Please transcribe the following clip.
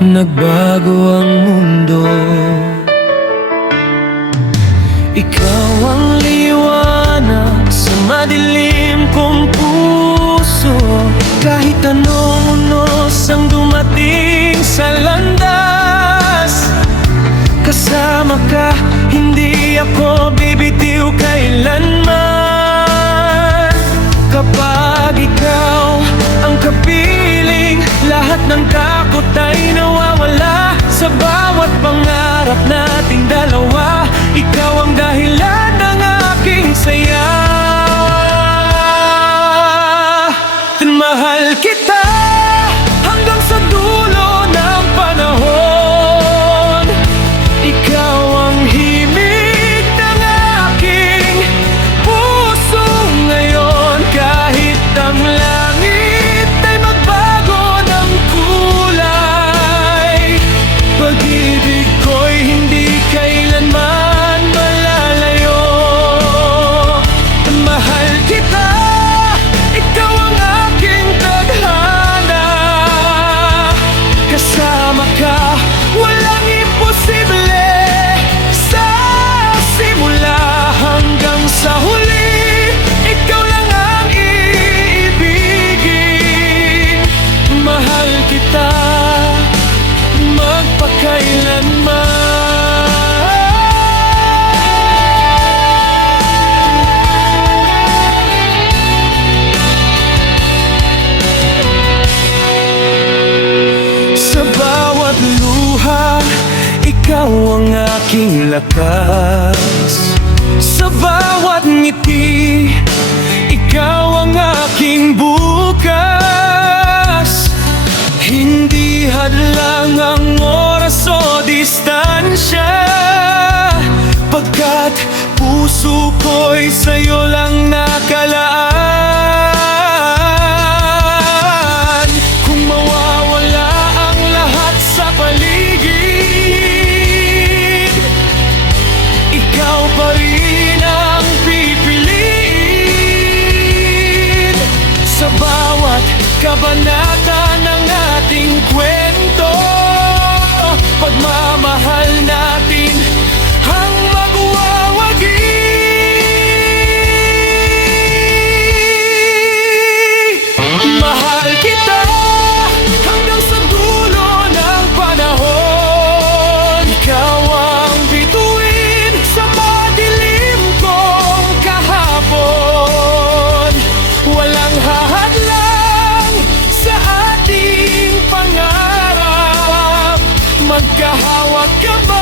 nagbago ang mundo. Ikaw ang liwanag sa madilim kong puso. Kahit anong unos ang dumating sa landas, kasama ka, hindi ako bibitiw kailanman. Kapag ikaw ang kapiling, lahat ng takot ay nawawala. Sa bawat pangarap nating dalawa, ikaw ang dahilan ng aking saya. Mahal kita hanggang sa dulo ng panahon. Ikaw ang himig ng aking puso ngayon. Kahit ang langit ay magbago ng kulay, pag-ibig ko'y hindi kailanman malalayo. Mahal kita, ikaw ang aking tadhana. Kasama ka, walang imposible. Sa simula hanggang sa huli, ikaw lang ang iibigin. Mahal kita magpakailanman. Sa bawat luha, ikaw ang aking lakas. Sa bawat ngiti, ikaw ang aking bukas. Hindi hadlang ang oras o distansya, pagkat puso ko'y sa'yo lang nakalaan. Kung mawawala ang lahat sa paligid, ikaw pa rin ang pipiliin. Sa bawat kabanata ng ating kwento, pagmamahal natin ang magwawagi. Mahal kita hanggang sa dulo ng panahon. Ikaw ang bituin sa madilim kong kahapon. Walang hahadlang sa ating pangarap. Magkahawak ka ba?